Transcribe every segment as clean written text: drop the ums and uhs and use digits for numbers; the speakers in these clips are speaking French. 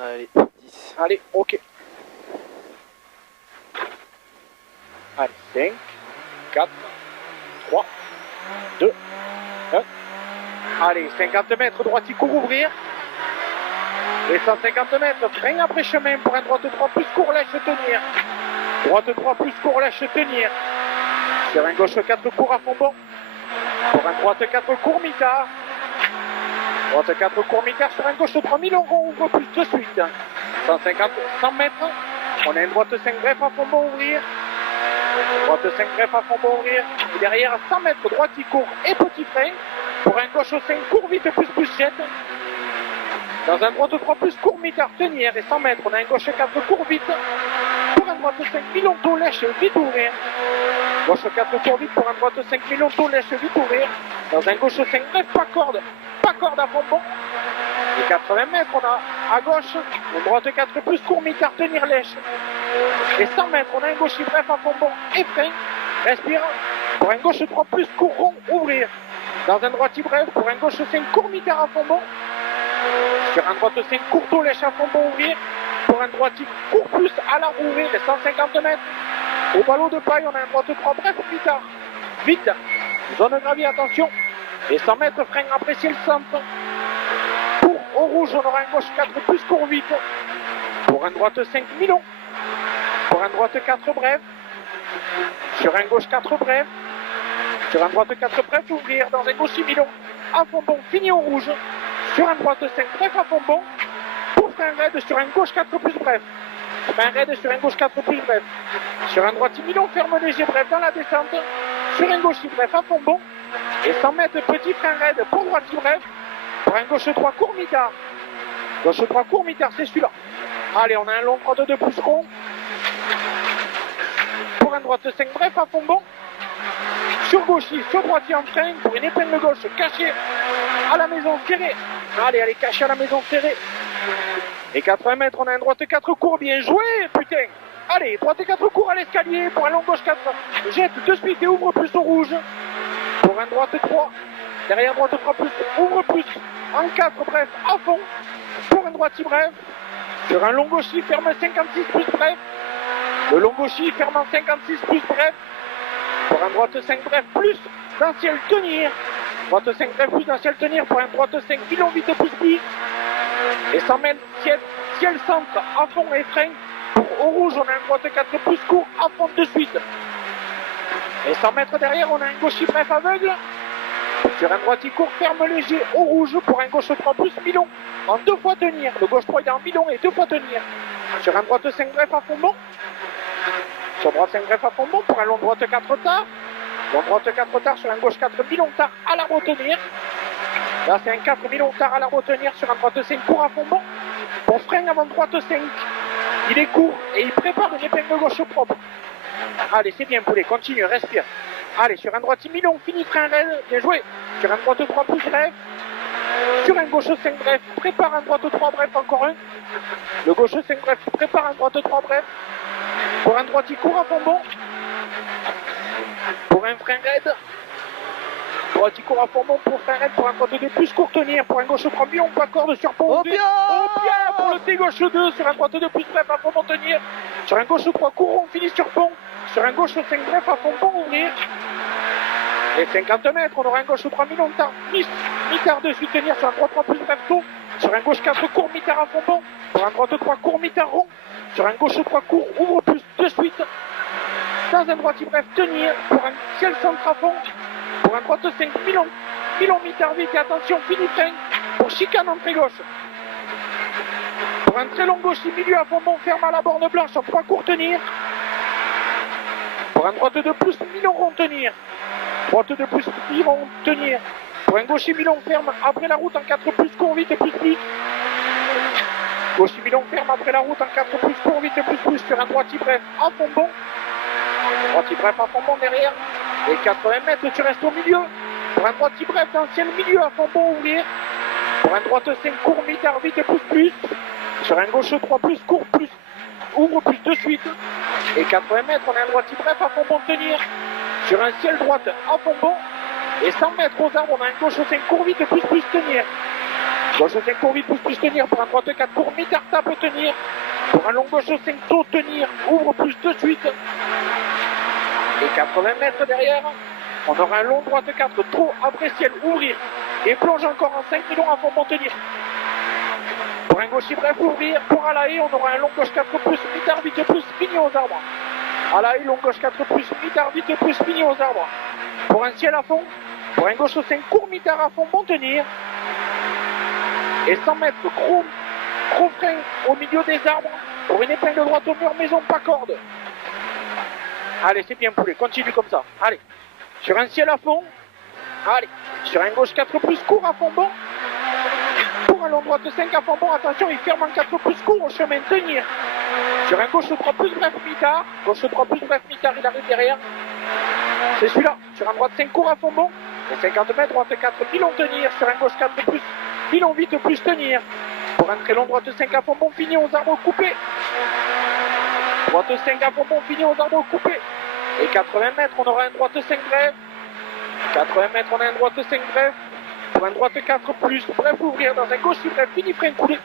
Allez, 10. Allez, ok. Allez, 5, 4, 3, 2, 1. Allez, 50 mètres, droite, court, ouvrir. Et 150 mètres, frein après chemin pour un droite 3 plus court, lâche tenir. Droite 3 plus court, lâche tenir. Sur un gauche 4 court à fond bon. Pour un droite 4 court, mitard. Droite 4 court, mitard. Sur un gauche 3000, on ouvre plus de suite. 150, 100 mètres. On a une droite 5 bref à fond bon, ouvrir. Droite 5 bref à fond bon, ouvrir. Et derrière 100 mètres, droite court et petit frein. Pour un gauche 5 court, vite plus jette. Dans un droite 3 plus court, mitard, tenir. Et 100 mètres, on a un gauche 4 court, vite. Pour un droite 5 milonto, lèche, vite ouvrir. Gauche 4 court vite pour un droite 5 milonto, lèche, vite ouvrir. Dans un gauche 5 bref, pas corde à fond bon. Et 80 mètres, on a à gauche, une droite 4 plus court, mitard, tenir, lèche. Et 100 mètres, on a un gauche bref à fond bon et frein. Respire. Pour un gauche 3 plus court, rond, ouvrir. Dans un droite bref, pour un gauche 5 court, mitard à fond bon. Sur un droite 5 court, lèche à fond bon, ouvrir. Pour un droite court plus à la roue, ouvrir. Et 150 mètres. Au ballot de paille, on a un droite 3 bref, mitard. Vite. Zone gravie, attention. Et 100 mètres, frein apprécier le centre. Pour au rouge, on aura un gauche 4 plus court, vite. Pour un droite 5 milon. Pour un droite 4 bref. Sur un gauche 4 bref. Sur un droite 4 bref, ouvrir. Dans un gauche 6 milon. À fond bon, fini au rouge. Sur un droite 5 bref, à fond bon. Pour frein raide, sur un gauche 4 plus bref. Frein raide, sur un gauche 4 plus bref. Sur un droite milon, ferme léger bref dans la descente. Sur un gauche bref, à fond bon. Et 100 mètres, petit frein raide pour droite bref. Pour un gauche 3 court, mitard. Gauche 3 court, mitard, c'est celui-là. Allez, on a un long droite 2 plus rond. Pour un droite 5 bref, à fond bon. Sur gauche, sur droitier en frein. Pour une épingle gauche cachée à la maison serrée. Allez, elle est cachée à la maison serrée. Et 80 mètres, on a un droite 4 court, bien joué, putain. Allez, droite 4 court à l'escalier, pour un long gauche 4, jette de suite et ouvre plus au rouge. Pour un droite 3, derrière droite 3 plus, ouvre plus, en 4, bref, à fond. Pour un droite bref, sur un long gauche, ferme 56 plus bref. Le long gauche ferme en 56 plus bref. Pour un droite 5 bref plus, dans ciel tenir. Droite 5 bref plus, dans ciel tenir, pour un droite 5 pilon vite plus. Et 100 mètres, ciel centre, à fond et frein. Au rouge, on a un droite 4 plus court, à fond de suite. Et 100 mètres derrière, on a un gauche bref aveugle. Sur un droite court, ferme léger, au rouge, pour un gauche 3 plus milon. En 2 fois tenir. Le gauche 3 est en milon et 2 fois tenir. Sur un droite 5 bref à fond bon. Sur droite 5 bref à fond bon, pour un long droite 4 tard. Long droite 4 tard, sur un gauche 4 milon tard, à la retenir. Là, c'est un 4 milon tard à la retenir, sur un droite 5 court à fond bon. Pour frein avant droite 5. Il est court et il prépare une épingle gauche propre. Allez, c'est bien poulet, continue, respire. Allez, sur un droite milon, fini frein raide, bien joué. Sur un droite 3 plus bref. Sur un gauche 5 bref, prépare un droite 3 bref, encore un. Le gauche 5 bref, prépare un droite 3 bref. Pour un droite court à fond bon. Pour un frein raide. Droite court à fond bon pour frein raide, pour un droite 2 plus court tenir. Pour un gauche 3 million, pas corde sur pont. Au bien pour le T gauche 2, sur un droite 2 plus bref à fond bon tenir. Sur un gauche 3 court, on finit sur pont. Sur un gauche 5 bref à fond bon ouvrir. Et 50 mètres, on aura un gauche 3 millions tard, mitard de suite tenir sur un droite 3 plus bref tôt. Sur un gauche 4 court, mitard à fond bon. Pour un droite 3 court, mitard rond. Sur un gauche 3 court, ouvre plus de suite. Dans un droite bref, tenir. Pour un ciel centre à fond. Pour un droite 5 milon mitard vite et attention, fini frein. Pour chicane entrée gauche. Pour un très long gauche, milieu à fond bon, ferme à la borne blanche, sur 3 court tenir. Pour un droite 2 plus, milon rond tenir. Droite 2 plus, milon tenir. Pour un gauche milon ferme après la route en 4 plus, court vite et plus. Gauche milon ferme après la route en 4 plus, court vite et plus. Sur un droite bref, à fond bon. Droite bref à fond bon derrière. Et 80 mètres, tu restes au milieu. Pour un droite bref, d'ancien milieu à fond bon, ouvrir. Pour un droite 5 court, mitard vite et plus. Sur un gauche 3 plus, court plus. Ouvre plus de suite. Et 80 mètres, on a un droite bref à fond bon tenir. Sur un ciel droite à fond bon. Et 100 mètres aux arbres, on a un gauche 5 court vite plus tenir. Gauche 5 court vite, plus tenir. Pour un droite 4 court, mi-tard tape tenir. Pour un long gauche 5 tôt tenir. Ouvre plus de suite. Et 80 mètres derrière. On aura un long droite 4 trop après ciel, ouvrir. Et plonge encore en 5 millions à fond pour tenir. Pour un gaucher bref, ouvrir. Pour à la haie, on aura un long gauche 4 plus, mi-tard vite plus, fini aux arbres. À la haie, long gauche 4 plus, mi-tard vite plus, fini aux arbres. Pour un ciel à fond. Pour un gauche 5 court, mi-tard à fond, bon tenir. Et 100 mètres, gros frein au milieu des arbres. Pour une épingle droite au mur, maison, pas corde. Allez, c'est bien poulet, continue comme ça. Allez, sur un ciel à fond. Allez, sur un gauche 4 plus court à fond bon. Pour un long droite 5 à fond bon, attention, il ferme en 4 plus court au chemin, tenir. Sur un gauche 3 plus bref mi-tard. Gauche 3 plus bref mi-tard, il arrive derrière. C'est celui-là. Sur un droite 5 court à fond bon. Et 50 mètres, droite 4, pilon tenir. Sur un gauche 4 plus, pilon vite plus tenir. Pour un très long droite 5 à fond bon, fini aux arbres coupés. Droite 5 à fond bon, fini aux arbres coupés. Et 80 mètres, on aura un droite 5 bref. 80 mètres, on a un droite 5 bref. Pour un droite 4 plus, bref ouvrir dans un gauche bref, fini frein coulé.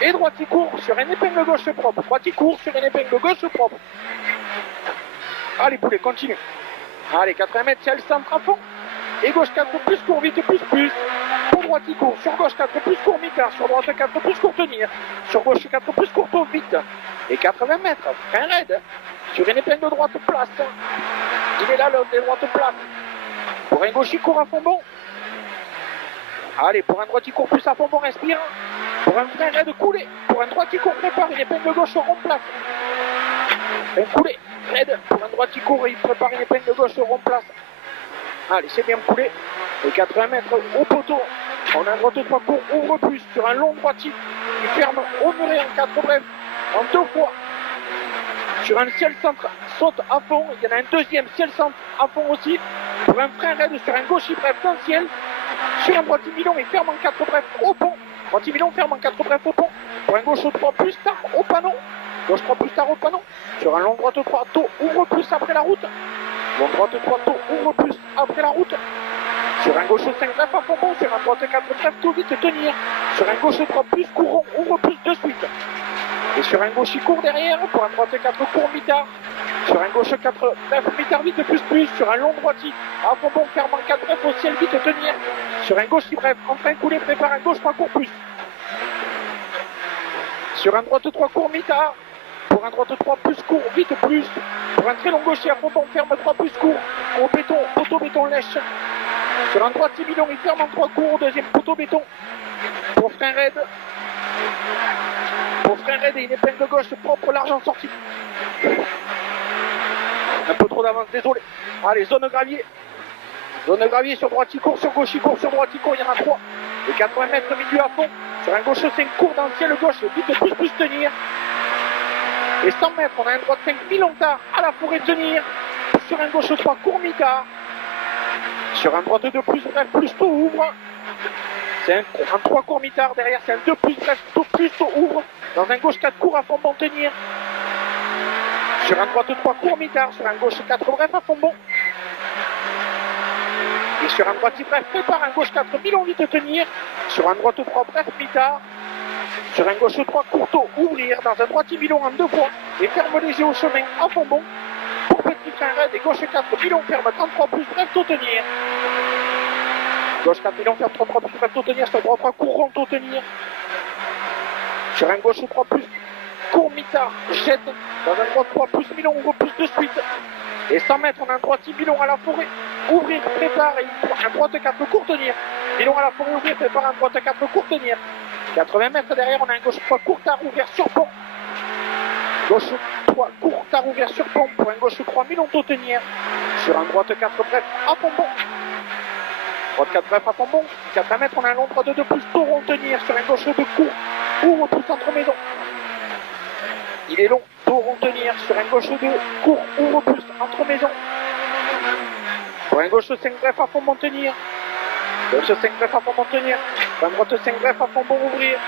Et droite court sur une épingle gauche propre. Droite court sur une épingle gauche propre. Allez poulet, continue. Allez, 80 mètres, ciel centre à fond. Et gauche 4 plus court, vite plus. Pour droite court, sur gauche 4 plus court, mi-tard. Sur droite 4 plus court, tenir. Sur gauche 4 plus court, tôt, vite. Et 80 mètres, frein raide. Sur une épingle droite place. Il est là, le droite place. Pour un gauche court à fond bon. Allez, pour un droite court plus à fond bon, respire. Pour un frein raide coulé. Pour un droite court, prépare une épingle gauche rond place. Frein coulé, raide. Pour un droite court, il prépare une épingle gauche rond place. Allez, c'est bien coulé. Et 80 mètres au poteau. On a un droite 3 court, ouvre plus sur un long droitier. Il ferme au muret en 4 bref. En 2 fois. Sur un ciel centre, saute à fond. Il y en a un deuxième ciel centre à fond aussi. Pour un frein raide sur un gauche bref dans le ciel. Sur un droitier milon, il ferme en 4 bref au pont. Droitier milon ferme en 4 bref au pont. Pour un gauche 3 plus tard au panneau. Gauche 3 plus tard au panneau. Sur un long droite 3 tôt, ouvre plus après la route. Long droite 3 tôt, ouvre plus après la route. Sur un gauche 5 bref à fond bon. Sur un droite 4 bref, tout vite tenir. Sur un gauche 3 plus courant, ouvre plus de suite. Et sur un gauche court derrière, pour un droite 4 court mi-tard. Sur un gauche 4 bref mi-tard vite plus. Sur un long droitier à fond bon, ferme en 4 bref au ciel vite tenir. Sur un gauche bref, en train coulé, prépare un gauche 3 court plus. Sur un droite 3 court mi-tard. Pour un droite 3 plus court, vite plus. Pour un très long gaucher à fond bon, ferme 3 plus court. Au béton, poteau béton lèche. Sur un droitier milon, il ferme en 3 court, deuxième poteau béton. Pour frein raide. Pour frein raide et une épingle gauche propre, large en sortie. Un peu trop d'avance, désolé. Allez, zone gravier. Zone gravier sur droitier court, sur gauche court, sur droitier court, il y en a 3. Et 80 mètres milieu à fond. Sur un gauche 5 court dans le ciel gauche, vite plus tenir. Et 100 mètres, on a un droite 5 mi-long-tard à la forêt tenir. Sur un gauche 3 court mi-tard. Sur un droite 2 plus bref, plus tôt ouvre. C'est un 3 court mi-tard, derrière c'est un 2 plus bref, tôt plus tôt ouvre. Dans un gauche 4 court à fond bon tenir. Sur un droite 3 court mi-tard, sur un gauche 4 bref à fond bon. Et sur un droitier bref, prépare un gauche 4 mi-long vite tenir. Sur un droite 3 bref mi-tard. Sur un gauche 3 courto, ouvrir dans un droitier milon en 2 fois. Et ferme léger au chemin à fond bon. Pour petit frein raide et gauche 4 milon ferme 33 plus bref tôt tenir. Gauche 4 milon ferme 33 plus bref tôt tenir. Sur un droit 3 court rond tôt tenir. Sur un gauche 3 plus court mi-tard, jette. Dans un droit 3 plus milon, ouvre plus de suite. Et 100 mètres, on a un droitier milon à la forêt. Ouvrir, prépare et un droite 4 court tenir. Milon à la forêt, ouvrir, prépare un droite 4 court tenir. 80 mètres derrière, on a un gauche 3 court tard ouvert sur pont. Gauche 3 court tard ouvert sur pont. Pour un gauche 3 milon tôt tenir. Sur un droite 4 bref à fond bon. Droite 4 bref à fond bon. 80 mètres, on a un long droite 2 plus tôt rond tenir. Sur un gauche 2 court. Ouvre plus entre maison. Il est long, tôt rond tenir. Sur un gauche 2 court. Ouvre plus entre maison. Pour un gauche 5 bref à fond bon tenir. Gauche 5 bref à fond bon tenir. Sur un droite 5 bref à fond bon ouvrir.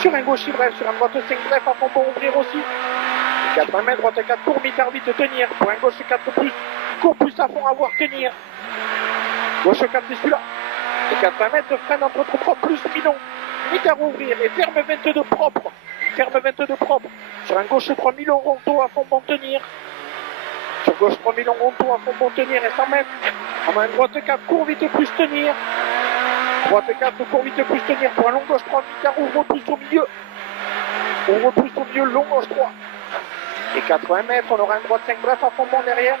Sur un gauche bref, sur un droite 5 bref à fond bon ouvrir aussi. 80 mètres, droite 4 court, mi-tard vite tenir. Pour un gauche 4 plus, court plus à fond à voir tenir. Gauche 4 c'est celui-là. Et 80 mètres de frein entre 3 plus Milon. 8 à rouvrir et ferme 22 propre. Ferme 22 propre. Sur un gauche 3 Milon, Ronto à fond bon tenir. Sur gauche 3 Milon, Ronto à fond bon tenir et 100 mètres. En main droite 4, court vite plus tenir. Droite 4, court vite plus tenir pour un long gauche 3, vite à ouvre plus au milieu. Ouvre plus au milieu, long gauche 3. Et 80 mètres, on aura un droite 5 bref à fond bon derrière.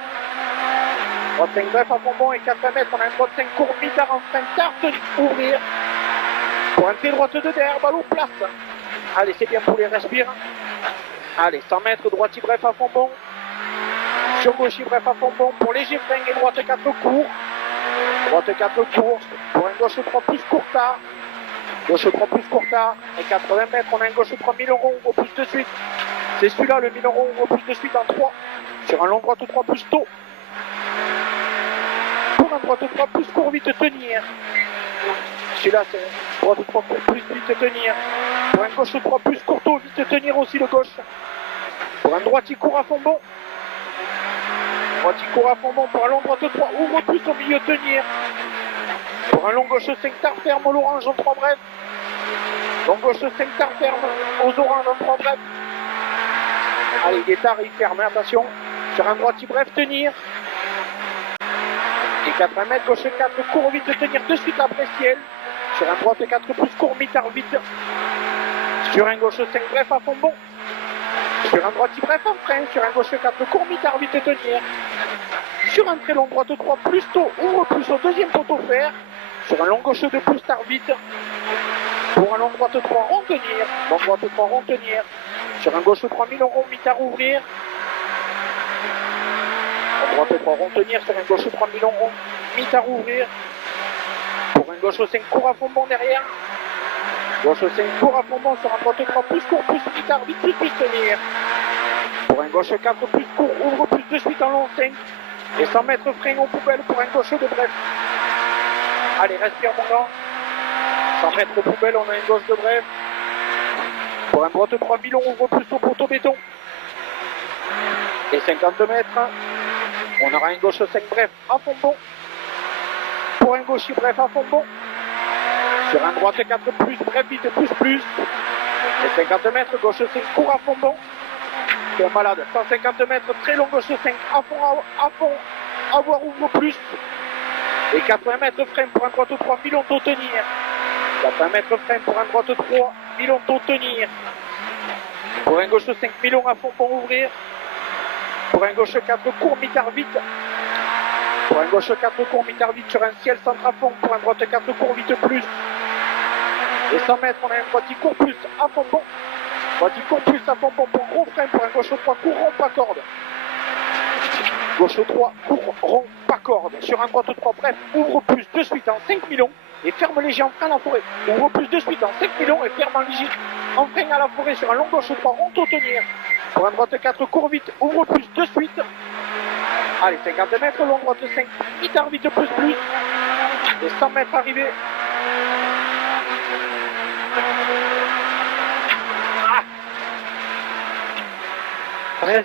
Droite 5 bref à fond bon et 80 mètres, on a un droite 5 court vite en frein tard, ouvrir. Pour un pied droite de derrière, ballon place. Allez, c'est bien pour les respire. Allez, 100 mètres, droite bref à fond bon. Sur gauche bref à fond bon pour léger frein et droite 4 court. Droite 4 court pour un gauche 3 plus courtard. Gauche 3 plus courtard et 80 mètres, on a un gauche 3 Milon au plus de suite. C'est celui-là, le Milon au plus de suite en 3. Sur un long droite 3 plus tôt. Pour un droite 3 plus court vite tenir. Celui-là, c'est droite 3 plus vite tenir. Pour un gauche 3 plus courto, vite tenir aussi le gauche. Pour un droite, il court à fond bon. Droite, il court à fond bon. Pour un long droite 3, ouvre plus au milieu tenir. Pour un long gauche 5 tard ferme au l'orange en 3 bref. Long gauche 5 tard ferme aux oranges en 3 bref. Allez, il est tard, il ferme, attention. Sur un droite, il bref tenir. Et 80 mètres, gauche 4, court vite tenir de suite après ciel. Sur un droite 4 plus court, mi-tard vite. Sur un gauche 5 bref à fond bon. Sur un droite bref en frein. Sur un gauche 4 court, mi-tard vite tenir. Sur un très long droite 3 plus tôt, ouvre plus au deuxième poteau fer. Sur un long gauche 2 plus tard vite. Pour un long droite 3 rond tenir. Long droite 3 rond tenir. Sur un gauche 3000 rond, mi-tard ouvrir. Droite 3 rond tenir sur un gauche 3000 rond, mi-tard ouvrir. Pour un gauche 5 court à fond bon derrière. Gauche 5 court à fond bon sur un droite 3 plus court, plus mi-tard, vite plus tenir. Pour un gauche 4 plus court, ouvre plus de suite en long 5. Et 100 mètres frein aux poubelles pour un gauche de bref. Allez, respire mon gant. 100 mètres aux poubelles, on a une gauche de bref. Pour un droite 3000, on ouvre plus au poteau béton. Et 50 mètres. On aura une gauche 5 bref à fond bon. Pour un gauche bref à fond bon. Sur un droite 4 plus bref vite plus. Et 50 mètres gauche 5 court à fond bon. C'est un malade. 150 mètres très long gauche 5 à fond avoir ouvre plus. Et 80 mètres frein pour un droite 3 Milon tôt tenir. 80 mètres frein pour un droite 3 Milon tôt tenir. Pour un gauche 5 Milon à fond pour ouvrir. Pour un gauche 4 court mi-tard vite. Pour un gauche 4 court mi-tard vite sur un ciel centre à fond. Pour un droite 4 court vite plus. Et 100 mètres, on a un droite court plus à fond bon. Droite court plus à fond bon pour gros frein. Pour un gauche 3 court rond pas corde. Gauche 3 court rond pas corde. Sur un droite 3 bref, ouvre plus de suite en 5 Milon. Et ferme léger en frein à la forêt. Ouvre plus de suite en 5 Milon et ferme en léger en frein à la forêt sur un long gauche 3 rond au tenir. Pour un droite 4 court vite, ouvre plus de suite. Allez, 50 mètres, long droite 5, mi-tard vite plus. Et 100 mètres arrivés. Ah.